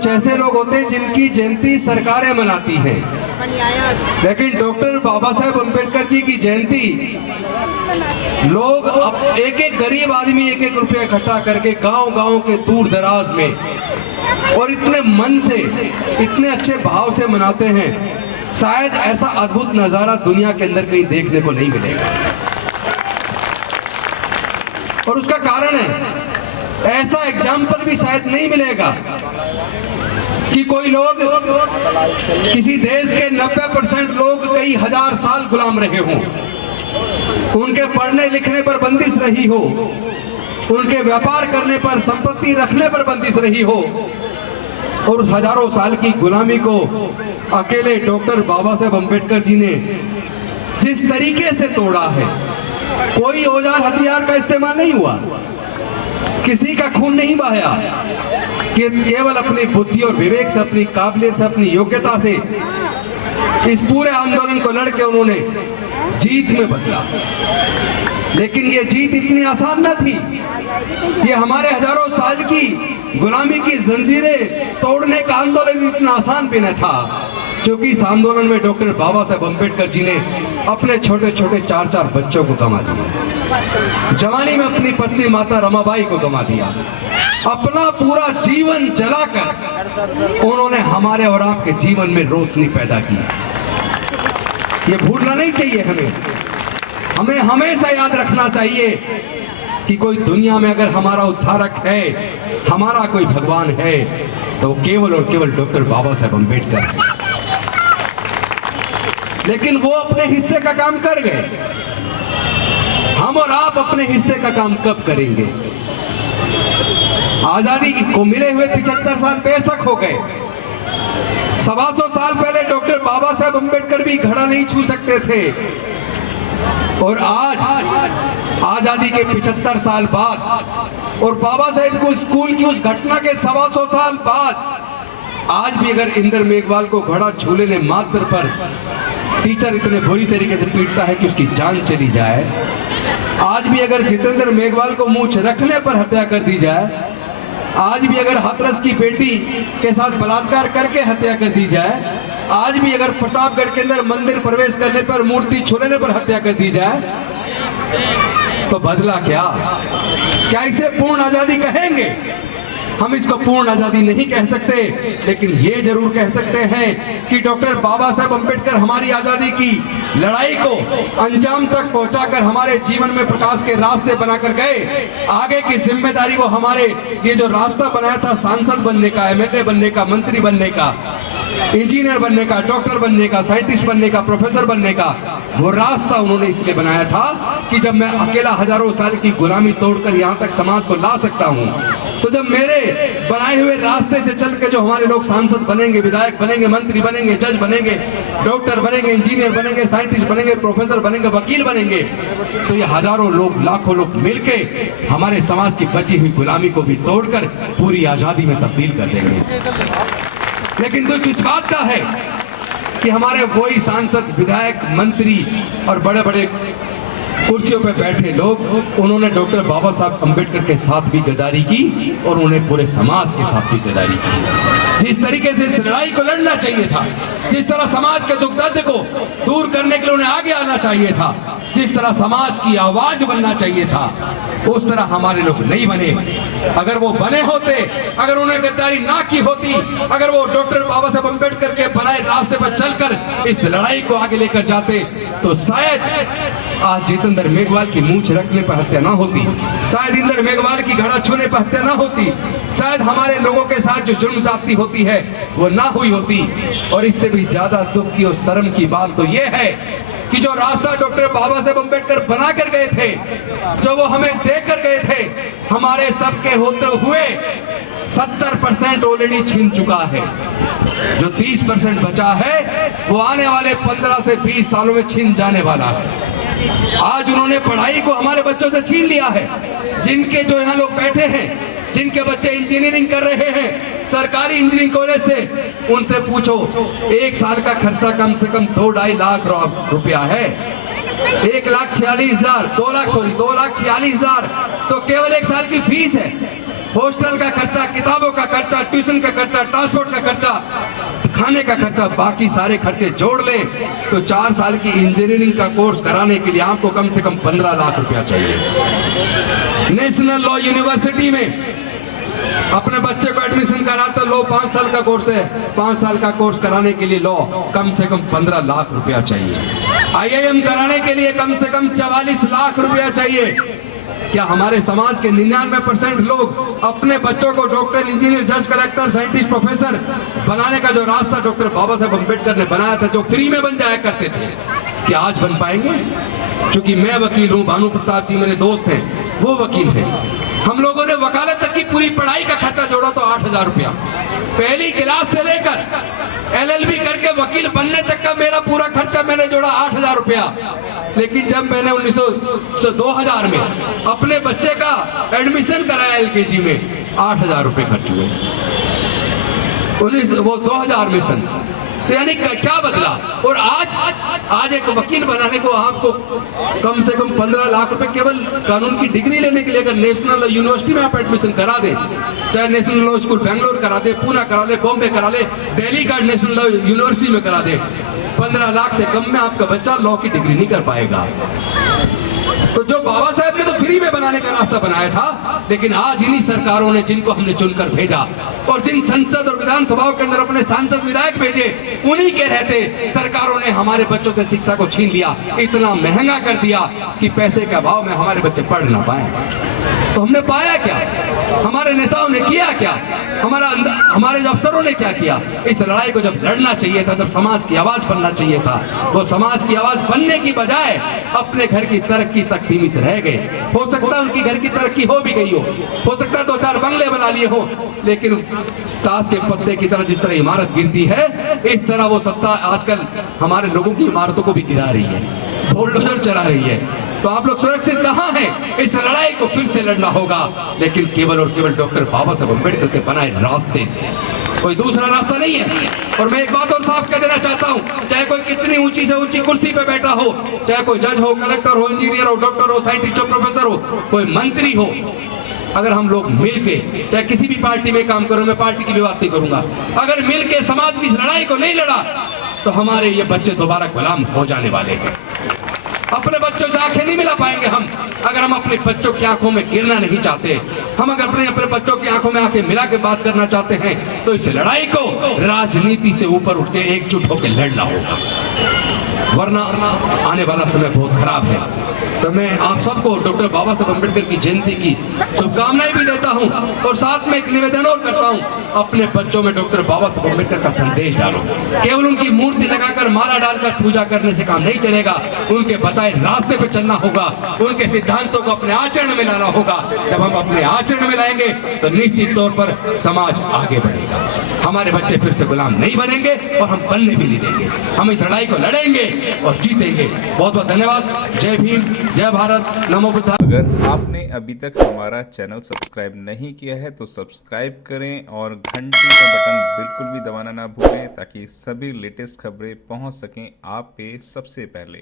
कुछ ऐसे लोग होते हैं जिनकी जयंती सरकारें मनाती हैं, लेकिन डॉक्टर बाबा साहेब अम्बेडकर जी की जयंती लोग अब एक एक गरीब आदमी एक एक रुपया इकट्ठा करके गांव-गांव के दूर दराज में और इतने मन से, इतने अच्छे भाव से मनाते हैं। शायद ऐसा अद्भुत नजारा दुनिया के अंदर कहीं देखने को नहीं मिलेगा। और उसका कारण है, ऐसा एग्जाम्पल भी शायद नहीं मिलेगा कि कोई लोग, किसी देश के 90% लोग कई हजार साल गुलाम रहे हों, उनके पढ़ने लिखने पर बंदिश रही हो, उनके व्यापार करने पर, संपत्ति रखने पर बंदिश रही हो, और उस हजारों साल की गुलामी को अकेले डॉक्टर बाबा साहेब अम्बेडकर जी ने जिस तरीके से तोड़ा है, कोई औजार हथियार का इस्तेमाल नहीं हुआ, किसी का खून नहीं बहाया, कि केवल अपनी बुद्धि और विवेक से, अपनी काबिलियत से, अपनी योग्यता से इस पूरे आंदोलन को लड़के उन्होंने जीत में बदला। लेकिन ये जीत इतनी आसान न थी। ये हमारे हजारों साल की गुलामी की जंजीरें तोड़ने का आंदोलन इतना आसान भी न था, क्योंकि इस आंदोलन में डॉक्टर बाबा साहेब अम्बेडकर जी ने अपने छोटे छोटे 4-4 बच्चों को गंवा दिया, जवानी में अपनी पत्नी माता रमाबाई को गंवा दिया, अपना पूरा जीवन जलाकर उन्होंने हमारे और आपके जीवन में रोशनी पैदा की। ये भूलना नहीं चाहिए हमें हमेशा याद रखना चाहिए कि कोई दुनिया में अगर हमारा उद्धारक है, हमारा कोई भगवान है, तो केवल और केवल डॉक्टर बाबा साहेब अम्बेडकर है। लेकिन वो अपने हिस्से का काम कर गए, हम और आप अपने हिस्से का काम कब करेंगे? आजादी को मिले हुए 75 साल बेशक हो गए, 125 साल पहले डॉक्टर बाबा साहेब अम्बेडकर भी घड़ा नहीं छू सकते थे, और आज आजादी के 75 साल बाद और बाबा साहेब को स्कूल की उस घटना के 125 साल बाद आज भी अगर इंदर मेघवाल को घड़ा छू लेने मात्र पर टीचर इतने बुरी तरीके से पीटता है कि उसकी जान चली जाए, आज भी अगर जितेंद्र मेघवाल को मूंछ रखने पर हत्या कर दी जाए, आज भी अगर हाथरस की बेटी के साथ बलात्कार करके हत्या कर दी जाए, आज भी अगर प्रतापगढ़ के अंदर मंदिर प्रवेश करने पर, मूर्ति छूने पर हत्या कर दी जाए, तो बदला क्या? क्या इसे पूर्ण आजादी कहेंगे? हम इसको पूर्ण आजादी नहीं कह सकते, लेकिन ये जरूर कह सकते हैं कि डॉक्टर बाबा साहेब अम्बेडकर हमारी आजादी की लड़ाई को अंजाम तक पहुंचाकर हमारे जीवन में प्रकाश के रास्ते बनाकर गए। आगे की जिम्मेदारी वो हमारे ये जो रास्ता बनाया था, सांसद बनने का, एमएलए बनने का, मंत्री बनने का, इंजीनियर बनने का, डॉक्टर बनने का, साइंटिस्ट बनने का, प्रोफेसर बनने का, वो रास्ता उन्होंने इसलिए बनाया था कि जब मैं अकेला हजारों साल की गुलामी तोड़कर यहाँ तक समाज को ला सकता हूँ, तो जब मेरे बनाए हुए रास्ते से चल के जो हमारे लोग सांसद बनेंगे, विधायक बनेंगे, मंत्री बनेंगे, जज बनेंगे, डॉक्टर बनेंगे, इंजीनियर बनेंगे, साइंटिस्ट बनेंगे, प्रोफेसर बनेंगे, वकील बनेंगे, तो ये हजारों लोग, लाखों लोग मिलके हमारे समाज की बची हुई गुलामी को भी तोड़कर पूरी आजादी में तब्दील कर देंगे। लेकिन दुख इस बात का है कि हमारे वही सांसद, विधायक, मंत्री और बड़े बड़े कुर्सियों पे बैठे लोग, उन्होंने डॉक्टर बाबा साहब अम्बेडकर के साथ भी गद्दारी की और उन्हें पूरे समाज के साथ भी गद्दारी की। जिस तरीके से इस लड़ाई को लड़ना चाहिए था, जिस तरह समाज के दुख दर्द को दूर करने के लिए उन्हें आगे आना चाहिए था, जिस तरह समाज की आवाज बनना चाहिए था, उस तरह हमारे लोग नहीं बने। अगर वो बने होते, अगर उन्हें गद्दारी ना की होती, अगर वो डॉक्टर बाबा साहब अम्बेडकर के बनाए रास्ते पर चलकर इस लड़ाई को आगे लेकर जाते, तो शायद आज जितेंद्र मेघवाल की मूंछ रखने पर हत्या ना होती, शायद इंदर मेघवाल की घड़ा छूने पर हत्या ना होती, शायद हमारे लोगों के साथ जो जुल्म ज्यादती होती है वो ना हुई होती। और इससे भी ज्यादा दुख की और शर्म की बात तो ये है कि जो रास्ता डॉक्टर बाबा साहेब अम्बेडकर बना कर गए थे, जो वो हमें दे कर गए थे, हमारे सबके होते हुए 70% ऑलरेडी छीन चुका है। जो 30% बचा है वो आने वाले 15 से 20 सालों में छीन जाने वाला है। आज उन्होंने पढ़ाई को हमारे बच्चों से छीन लिया है। जिनके जो यहाँ लोग बैठे हैं, जिनके बच्चे इंजीनियरिंग कर रहे हैं सरकारी इंजीनियरिंग कॉलेज से, उनसे पूछो एक साल का खर्चा कम से कम 2-2.5 लाख रुपया है। 1,46,000 2,46,000 तो केवल एक साल की फीस है। हॉस्टल का खर्चा, किताबों का खर्चा, ट्यूशन का खर्चा, ट्रांसपोर्ट का खर्चा, खाने का खर्चा, बाकी सारे खर्चे जोड़ ले तो 4 साल की इंजीनियरिंग का कोर्स कराने के लिए आपको कम से कम 15 लाख रुपया चाहिए। नेशनल लॉ यूनिवर्सिटी में अपने बच्चे को एडमिशन कराते लो 5 साल का कोर्स है, 5 साल का कोर्स कराने के लिए लॉ कम से कम 15 लाख रुपया चाहिए। IIM कराने के लिए कम से कम 44 लाख रुपया चाहिए। क्या हमारे समाज के 99% लोग अपने बच्चों को डॉक्टर, इंजीनियर, जज, कलेक्टर, साइंटिस्ट, प्रोफेसर बनाने का जो रास्ता डॉक्टर बाबा साहब अम्बेडकर ने बनाया था, जो फ्री में बन जाया करते थे, क्या आज बन पाएंगे? क्योंकि मैं वकील हूं, भानु प्रताप जी मेरे दोस्त हैं, वो वकील हैं। हम लोगों ने वकालत तक की पूरी पढ़ाई का खर्चा जोड़ा तो 8,000 रुपया, पहली क्लास से लेकर LLB करके वकील बनने तक का मेरा पूरा खर्चा मैंने जोड़ा 8,000 रुपया। लेकिन जब मैंने 2000 में अपने बच्चे का एडमिशन कराया LKG में, 8,000 रुपये खर्च हुए। 2000 में सन, तो यानी क्या बदला? और आज एक वकील बनाने को आपको कम से कम 15 लाख रुपए केवल कानून की डिग्री लेने के लिए अगर नेशनल यूनिवर्सिटी में आप एडमिशन करा दें, चाहे नेशनल लॉ स्कूल बेंगलोर करा दे, पूना करा ले, बॉम्बे करा ले, दिल्ली का नेशनल लॉ यूनिवर्सिटी में करा दे, 15 लाख से कम में आपका बच्चा लॉ की डिग्री नहीं कर पाएगा। तो जो बाबा साहब ने तो फ्री में बनाने का रास्ता बनाया था, लेकिन आज इन्हीं सरकारों ने, जिनको हमने चुनकर भेजा और जिन संसद और विधानसभाओं के अंदर अपने सांसद विधायक भेजे, उन्हीं के रहते सरकारों ने हमारे बच्चों से शिक्षा को छीन लिया, इतना महंगा कर दिया कि पैसे के अभाव में हमारे बच्चे पढ़ ना पाए। तो हमने पाया क्या? हमारे नेताओं ने किया क्या? हमारे अफसरों ने क्या किया? इस लड़ाई को जब लड़ना चाहिए था, जब समाज की आवाज बनना चाहिए था, वो समाज की आवाज बनने की बजाय अपने घर की तरक्की तक सीमित रह गए। हो सकता है उनकी घर की तरक्की हो भी गई हो सकता है 2-4 बंगले बना लिए हो, लेकिन ताश के पत्ते की तरह जिस तरह इमारत गिरती है, इस तरह वो सत्ता आजकल हमारे लोगों की इमारतों को भी गिरा रही है, बुलडोजर चला रही है। तो आप लोग सुरक्षित कहां हैं? इस लड़ाई को फिर से लड़ना होगा, लेकिन केवल और केवल डॉक्टर बाबा साहब अम्बेडकर के बनाए रास्ते से, कोई दूसरा रास्ता नहीं है। और मैं एक बात और साफ कह देना चाहता हूं, चाहे कोई कितनी ऊंची से ऊंची कुर्सी पे बैठा हो, चाहे कोई जज हो, कलेक्टर हो, इंजीनियर हो, डॉक्टर हो, साइंटिस्ट हो, प्रोफेसर हो, कोई मंत्री हो, अगर हम लोग मिलके, चाहे किसी भी पार्टी में काम करो, मैं पार्टी की भी बात नहीं करूंगा, अगर मिलके समाज की इस लड़ाई को नहीं लड़ा तो हमारे ये बच्चे दोबारा गुलाम हो जाने वाले हैं। अपने बच्चों से आंखें नहीं मिला पाएंगे हम, अगर हम अपने बच्चों की आंखों में गिरना नहीं चाहते। हम अगर अपने बच्चों की आंखों में आंखें मिला के बात करना चाहते हैं, तो इस लड़ाई को राजनीति से ऊपर उठ के एकजुट होकर लड़ना होगा, वरना आने वाला समय बहुत खराब है। तो मैं आप सबको डॉक्टर बाबा साहब अम्बेडकर की जयंती की शुभकामनाएं भी देता हूं, और साथ में एक निवेदन और करता हूं, अपने बच्चों में डॉक्टर बाबा साहब अम्बेडकर का संदेश डालो। केवल उनकी मूर्ति लगाकर, माला डालकर पूजा करने से काम नहीं चलेगा, उनके बताए रास्ते पे चलना होगा, उनके सिद्धांतों को अपने आचरण में लाना होगा। जब हम अपने आचरण में लाएंगे तो निश्चित तौर पर समाज आगे बढ़ेगा, हमारे बच्चे फिर से गुलाम नहीं बनेंगे और हम बनने भी नहीं देंगे। हम इस लड़ाई को लड़ेंगे और जीतेंगे। बहुत बहुत धन्यवाद। जय भीम, जय भारत, नमो बुद्धाय। अगर आपने अभी तक हमारा चैनल सब्सक्राइब नहीं किया है तो सब्सक्राइब करें और घंटी का बटन बिल्कुल भी दबाना ना भूलें, ताकि सभी लेटेस्ट खबरें पहुंच सकें आप पे सबसे पहले।